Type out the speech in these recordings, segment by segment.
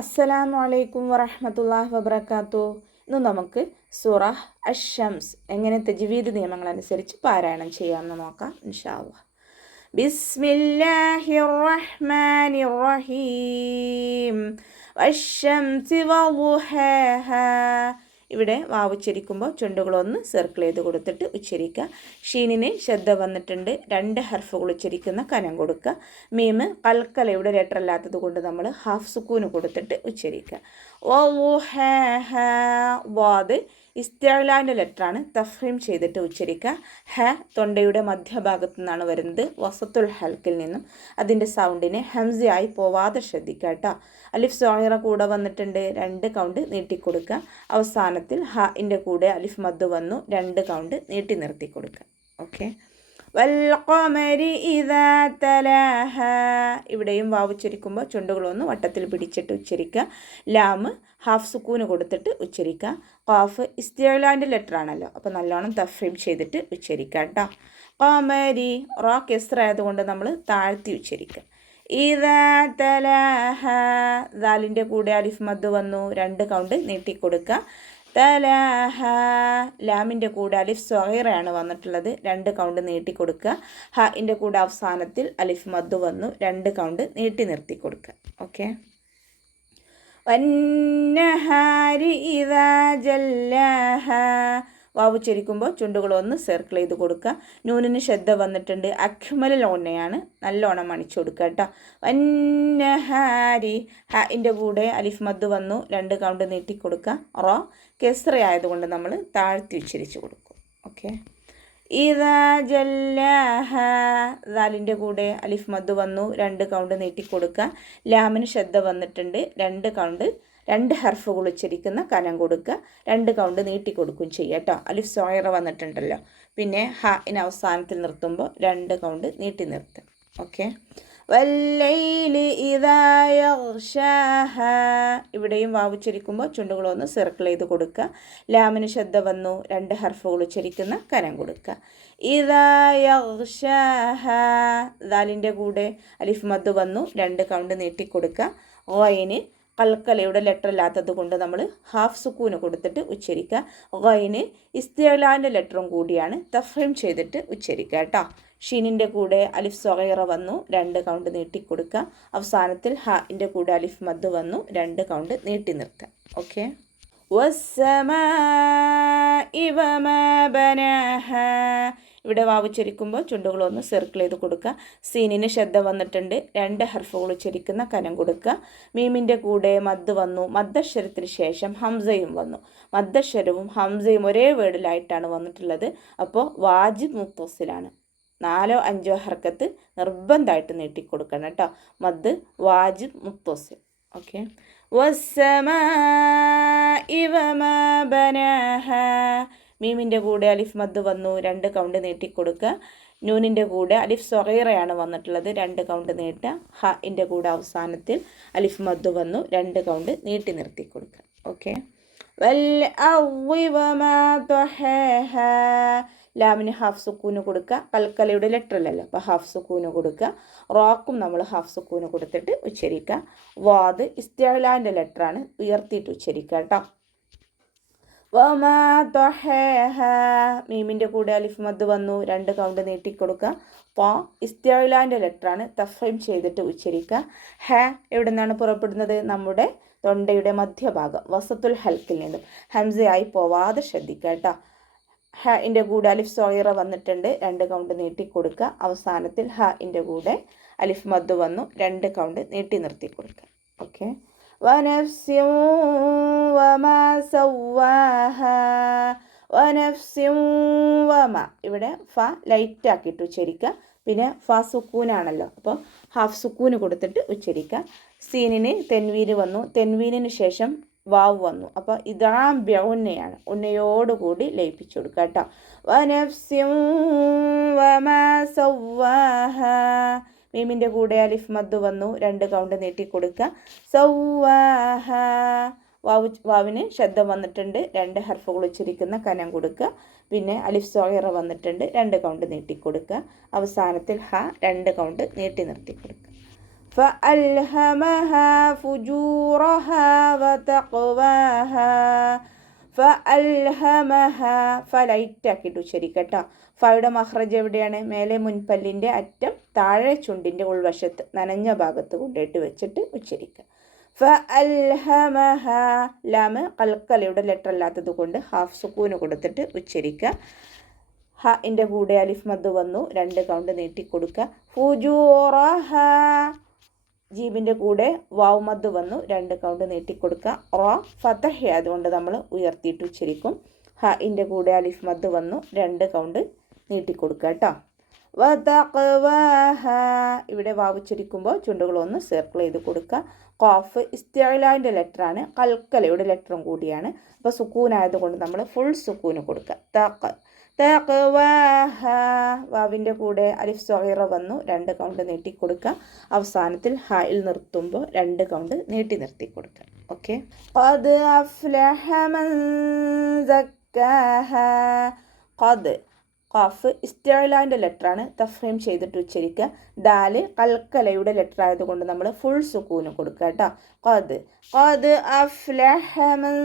അസ്സലാമു അലൈക്കും വറഹ്മത്തുള്ളാഹി വബറകാതുഹു. ഇന്ന് നമുക്ക് സൂറ അഷ്ശംസ് എങ്ങനെ തജ്വീദ് നിയമങ്ങൾ അനുസരിച്ച് പാരായണം ചെയ്യാമെന്ന് നോക്കാം ഇൻഷാ അല്ലാഹ്. ബിസ്മില്ലാഹിർ റഹ്മാനിർ റഹീം വശംസി വളുഹാഹാ. ഇവിടെ വാവ് ഉച്ചരിക്കുമ്പോൾ ചുണ്ടുകളൊന്ന് സർക്കിൾ ചെയ്ത് കൊടുത്തിട്ട് ഉച്ചരിക്കുക. ഷീനിന് ശബ്ദ വന്നിട്ടുണ്ട്, 2 ഹർഫുകൾ ഉച്ചരിക്കുന്ന കനം കൊടുക്കുക. മീമ് കൽക്കലയുടെ ലെറ്റർ അല്ലാത്തത് കൊണ്ട് നമ്മൾ ഹാഫ് സുക്കൂന് കൊടുത്തിട്ട് ഉച്ചരിക്കുക. വാദ് ഇസ്തിഅലാൻ്റെ ലെറ്ററാണ്, തഫ്ഹീം ചെയ്തിട്ട് ഉച്ചരിക്കുക. ഹ തൊണ്ടയുടെ മധ്യഭാഗത്തു നിന്നാണ് വരുന്നത്, വസത്തുൽ ഹൽക്കിൽ നിന്നും. അതിൻ്റെ സൗണ്ടിനെ ഹംസയായി പോവാതെ ശ്രദ്ധിക്കുക കേട്ടോ. അലിഫ് സോഹിറ കൂടെ വന്നിട്ടുണ്ട്, 2 കൗണ്ട് നീട്ടിക്കൊടുക്കുക. അവസാനത്തിൽ ഹ കൂടെ അലിഫ് മദ് വന്നു, 2 കൗണ്ട് നീട്ടി നിർത്തി കൊടുക്കുക. ഓക്കെ. വൽഖമരി ഇദാ തലാഹ. ഇവിടെയും വാവ് ഉച്ചരിക്കുമ്പോൾ ചുണ്ടുകളൊന്ന് വട്ടത്തിൽ പിടിച്ചിട്ട് ഉച്ചരിക്കുക. ലാം ഹാഫ് സുക്കൂന് കൊടുത്തിട്ട് ഉച്ചരിക്കുക. ഖാഫ് ഇസ്തിഅലാൻ്റെ ലെറ്റർ ആണല്ലോ, അപ്പോൾ നല്ലോണം തഫ്ഹീം ചെയ്തിട്ട് ഉച്ചരിക്കുക കേട്ടോ. ഖമരി റ കെസ്റ ആയതുകൊണ്ട് നമ്മൾ താഴ്ത്തി ഉച്ചരിക്കുക. ഇദാ തലാഹ. ദാലിൻ്റെ കൂടെ അലിഫ് മദ് വന്നു, 2 കൗണ്ട് നീട്ടിക്കൊടുക്കുക. തലാഹ. ലാമിൻ്റെ കൂടെ അലിഫ് സോഹിറയാണ് വന്നിട്ടുള്ളത്, 2 കൗണ്ട് നീട്ടിക്കൊടുക്കുക. ഹ കൂടെ അവസാനത്തിൽ അലിഫ് മദ് വന്നു, 2 കൗണ്ട് നീട്ടി നിർത്തി കൊടുക്കുക. ഓക്കെ. വന്നഹാരി ഇദാ ജല്ലാഹ. വാവ് ഉച്ചരിക്കുമ്പോൾ ചുണ്ടുകളൊന്ന് സർക്കിൾ ചെയ്ത് കൊടുക്കുക. നൂനിന് ശബ്ദ വന്നിട്ടുണ്ട്, അക്മൽ ഓണയാണ്, നല്ലോണം മണിച്ചു കൊടുക്കുക കേട്ടോ. വന്നഹാരി. ഹ കൂടെ അലിഫ് മദ് വന്നു, 2 കൗണ്ട് നീട്ടിക്കൊടുക്കുക. റോ കെസ്റ ആയതുകൊണ്ട് നമ്മൾ താഴ്ത്തി ഉച്ചരിച്ച് കൊടുക്കും. ഓക്കെ. ഇദാ ജല്ലാഹ. ദാലിൻ്റെ കൂടെ അലിഫ് മദ് വന്നു, 2 കൗണ്ട് നീട്ടിക്കൊടുക്കുക. ലാമിന് ശബ്ദ വന്നിട്ടുണ്ട്, 2 കൗണ്ട് 2 ഹർഫുകൾ ഉച്ചരിക്കുന്ന കനം കൊടുക്കുക. 2 കൗണ്ട് നീട്ടിക്കൊടുക്കുകയും ചെയ്യുക കേട്ടോ. അലിഫ് സോഹിറ വന്നിട്ടുണ്ടല്ലോ, പിന്നെ അവസാനത്തിൽ നിർത്തുമ്പോൾ 2 കൗണ്ട് നീട്ടി നിർത്തുക. ഓക്കെ. വല്ലൈലി ഇദാ യഗ്ശാഹ. ഇവിടെയും വാവ് ഉച്ചരിക്കുമ്പോൾ ചുണ്ടുകളൊന്ന് സർക്കിൾ ചെയ്ത് കൊടുക്കുക. ലാമിന് ശബ്ദ വന്നു, 2 ഹർഫുകൾ ഉച്ചരിക്കുന്ന കനം കൊടുക്കുക. ഇദാ യഗ്ശാഹ. ദാലിൻ്റെ കൂടെ അലിഫ് മദ് വന്നു, 2 കൗണ്ട് നീട്ടിക്കൊടുക്കുക. ഗൈന് കൽക്കലയുടെ ലെറ്റർ അല്ലാത്തത് കൊണ്ട് നമ്മൾ ഹാഫ് സുക്കൂന് കൊടുത്തിട്ട് ഉച്ചരിക്കുക. ഗൈന് ഇസ്തിഅലാൻ്റെ ലെറ്ററും കൂടിയാണ്, തഫ്ഹീം ചെയ്തിട്ട് ഉച്ചരിക്കുക കേട്ടോ. ഷീനിൻ്റെ കൂടെ അലിഫ് സോഹിറ വന്നു, 2 കൗണ്ട് നീട്ടിക്കൊടുക്കുക. അവസാനത്തിൽ ഹ കൂടെ അലിഫ് മദ് വന്നു, 2 കൗണ്ട് നീട്ടി നിർത്തുക. ഓക്കെ. വസ്സമാഇ വമാ ബനാഹ. ഇവിടെ വാവ് ഉച്ചരിക്കുമ്പോൾ ചുണ്ടുകളൊന്ന് സർക്കിൾ ചെയ്ത് കൊടുക്കുക. സീനിന് ശബ്ദ വന്നിട്ടുണ്ട്, 2 ഹർഫുകൾ ഉച്ചരിക്കുന്ന കനം കൊടുക്കുക. മീമിൻ്റെ കൂടെ മദ് വന്നു, മദ്ദക്ഷരത്തിന് ശേഷം ഹംസയും വന്നു. മദ്ദക്ഷരവും ഹംസയും ഒരേ വേർഡിലായിട്ടാണ് വന്നിട്ടുള്ളത്, അപ്പോൾ വാജിബ് മുത്തസിലാണ്. 4 5 ഹർക്കത്ത് നിർബന്ധമായിട്ട് നീട്ടിക്കൊടുക്കണം കേട്ടോ. മദ് വാജിബ് മുത്തസിൽ. ഓക്കെ. വസ്സമാഇ വമാ ബനാഹ. മീമിൻ്റെ കൂടെ അലിഫ് മദ് വന്നു, 2 കൗണ്ട് നീട്ടിക്കൊടുക്കുക. നൂനിൻ്റെ കൂടെ അലിഫ് സോഹിറയാണ് വന്നിട്ടുള്ളത്, 2 കൗണ്ട് നീട്ടുക. ഹ കൂടെ അവസാനത്തിൽ അലിഫ് മദ് വന്നു, 2 കൗണ്ട് നീട്ടി നിർത്തി കൊടുക്കുക. ഓക്കെ. വൽഅർളി വമാ ത്വഹാഹ. ലാമിന് ഹാഫ് സുക്കൂന് കൊടുക്കുക. കൽക്കലയുടെ ലെറ്റർ അല്ലല്ലോ, അപ്പോൾ ഹാഫ് സുക്കൂന് കൊടുക്കുക. റോക്കും നമ്മൾ ഹാഫ് സുക്കൂന് കൊടുത്തിട്ട് ഉച്ചരിക്കുക. വാദ് ഇസ്തിഅലാൻ്റെ ലെറ്ററാണ്, ഉയർത്തിയിട്ട് ഉച്ചരിക്കുക കേട്ടോ. വമാ ത്വഹാഹ. മീമിൻ്റെ കൂടെ അലിഫ് മദ് വന്നു, 2 കൗണ്ട് നീട്ടിക്കൊടുക്കുക. പ ഇസ്തിഅലാൻ്റെ ലെറ്ററാണ്, തഫ്ഹീം ചെയ്തിട്ട് ഉച്ചരിക്കുക. ഹ എവിടെ നിന്നാണ് പുറപ്പെടുന്നത്? നമ്മുടെ തൊണ്ടയുടെ മധ്യഭാഗം, വസത്തുൽ ഹൽക്കിൽ നിന്നും. ഹംസയായി പോവാതെ ശ്രദ്ധിക്കുക കേട്ടോ. ഹ കൂടെ അലിഫ് സോഹിറ വന്നിട്ടുണ്ട്, 2 കൗണ്ട് നീട്ടിക്കൊടുക്കുക. അവസാനത്തിൽ ഹ കൂടെ അലിഫ് മദ് വന്നു, 2 കൗണ്ട് നീട്ടി നിർത്തി കൊടുക്കുക. ഓക്കെ. വനഫ്സിൻ വമാ സവ്വാഹ. വനഫ്സിൻ വമ. ഇവിടെ ഫ ലൈറ്റ് ആക്കിയിട്ട് ഉച്ചരിക്കുക. പിന്നെ ഫ സുക്കൂനാണല്ലോ, അപ്പോൾ ഹാഫ് സുക്കൂന് കൊടുത്തിട്ട് ഉച്ചരിക്കുക. സീനിന് തെൻവീന് വന്നു, തെൻവീനിന് ശേഷം വാവ് വന്നു, അപ്പോൾ ഇദാം ബിഉന്നയാണ്, ഉന്നയോടുകൂടി ലയിപ്പിച്ചു കൊടുക്കുക കേട്ടോ. വനഫ്സിൻ വമാ സവ്വാഹ. മീമിൻ്റെ കൂടെ അലിഫ് മദ് വന്നു, 2 കൗണ്ട് നീട്ടിക്കൊടുക്കുക. സവ്വാഹ. വാവിന് ശബ്ദം വന്നിട്ടുണ്ട്, 2 ഹർഫുകൾ ഉച്ചരിക്കുന്ന കനം കൊടുക്കുക. പിന്നെ അലിഫ് സോഹിറ വന്നിട്ടുണ്ട്, 2 കൗണ്ട് നീട്ടിക്കൊടുക്കുക. അവസാനത്തിൽ ഹ 2 കൗണ്ട് നീട്ടി നിർത്തി കൊടുക്കുക. فألهمها فجورها وتقواها فألهمها ലൈറ്റാക്കിയിട്ട് ഉച്ചരിക്കട്ടോ. ഫയുടെ മഖ്റജ് എവിടെയാണ്? മേലെ മുൻപല്ലിൻ്റെ അറ്റം താഴെ ചുണ്ടിൻ്റെ ഉൾവശത്ത് നനഞ്ഞ ഭാഗത്ത് കൊണ്ടിട്ട് വെച്ചിട്ട് ഉച്ചരിക്കുക. ഫഅൽഹമഹ ലാമ് കൽക്കലയുടെ ലെറ്റർ അല്ലാത്തത് കൊണ്ട് ഹാഫ് സുക്കൂന് കൊടുത്തിട്ട് ഉച്ചരിക്കുക. ഹൻ്റെ കൂടെ അലിഫ് മദ് വന്നു, 2 കൗണ്ട് നീട്ടിക്കൊടുക്കുക. ഫുജൂറഹ ജീബിൻ്റെ കൂടെ വാവ് മദ് വന്നു, 2 കൗണ്ട് നീട്ടിക്കൊടുക്കുക. റ ഫതഹ അതുകൊണ്ട് നമ്മൾ ഉയർത്തിയിട്ട് ഉച്ചരിക്കും. ഹൻ്റെ കൂടെ അലിഫ് മദ് വന്നു, 2 കൗണ്ട് നീട്ടിക്കൊടുക്കുക കേട്ടോ. വതഖ്വാഹ ഇവിടെ വാവ് ഉച്ചരിക്കുമ്പോൾ ചുണ്ടുകളൊന്ന് സർക്കിൾ ചെയ്ത് കൊടുക്കുക. ഖാഫ് ഇസ്തിഅലാൻ്റെ ലെറ്ററാണ്, കൽക്കലയുടെ ലെറ്ററും കൂടിയാണ്. അപ്പോൾ സുക്കൂനായതുകൊണ്ട് നമ്മൾ ഫുൾ സുക്കൂന് കൊടുക്കുക. തഖ്വാഹ വാവിൻ്റെ കൂടെ അലിഫ് സ്വഗീറ വന്നു, 2 കൗണ്ട് നീട്ടിക്കൊടുക്കുക. അവസാനത്തിൽ ഹായിൽ നിർത്തുമ്പോൾ 2 കൗണ്ട് നീട്ടി നിർത്തി കൊടുക്കുക. ഓക്കെ. ഖദ് അഫ്ലഹ മൻ സക്കാഹ. ഖദ് ഖാഫ് ഇസ്തിഅലാൻ്റെ ലെറ്ററാണ്, തഫ്ഹീം ചെയ്തിട്ട് ഉച്ചരിക്കുക. ദാല് കൽക്കലയുടെ ലെറ്റർ ആയതുകൊണ്ട് നമ്മൾ ഫുൾ സുക്കൂന് കൊടുക്കുക കേട്ടോ. ഖദ് അഫ്ലഹ മൻ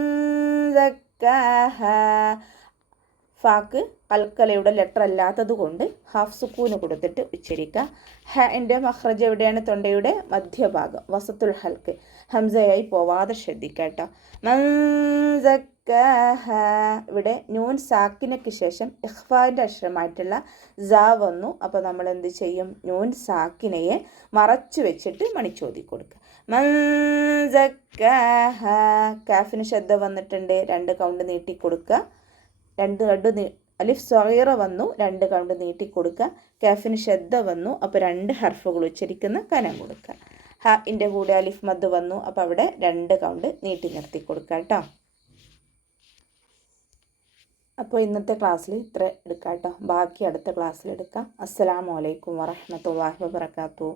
സക്കാഹ. ഫാക്ക് കൽക്കലയുടെ ലെറ്റർ അല്ലാത്തത് കൊണ്ട് ഹാഫ് സുക്കൂന് കൊടുത്തിട്ട് ഉച്ചരിക്കുക. ഹൻ്റെ മഖ്റജ് എവിടെയാണ്? തൊണ്ടയുടെ മധ്യഭാഗം, വസത്തുൽ ഹൽക്ക്, ഹംസയായി പോവാതെ ശ്രദ്ധിക്കുക കേട്ടോ. മൻ സക്കാഹ ഇവിടെ നൂൻ സാക്കിനയ്ക്ക് ശേഷം ഇഖ്ഫാൻ്റെ അക്ഷരമായിട്ടുള്ള സ വന്നു. അപ്പോൾ നമ്മൾ എന്ത് ചെയ്യും? നൂൻ സാക്കിനയെ മറച്ചു വെച്ചിട്ട് മണിച്ചോതി കൊടുക്കുക. മൻ സക്കാഹ കാഫിന് ശബ്ദ വന്നിട്ടുണ്ട്, 2 കൗണ്ട് നീട്ടിക്കൊടുക്കുക. 2 കൗണ്ട് അലിഫ് സ്വഗീറ വന്നു, 2 കൗണ്ട് നീട്ടിക്കൊടുക്കുക. കാഫിന് ശബ്ദ വന്നു, അപ്പോൾ 2 ഹർഫുകൾ ഉച്ചരിക്കുന്ന കനം കൊടുക്കുക. ഹൻ്റെ കൂടെ അലിഫ് മദ് വന്നു, അപ്പോൾ അവിടെ 2 കൗണ്ട് നീട്ടി നിർത്തി കൊടുക്കുക കേട്ടോ. അപ്പോൾ ഇന്നത്തെ ക്ലാസ്സിൽ ഇത്ര എടുക്കാം കേട്ടോ. ബാക്കി അടുത്ത ക്ലാസ്സിൽ എടുക്കാം. അസ്സലാമു അലൈക്കും വറഹ്മത്തുള്ളാഹി വബറകാതുഹു.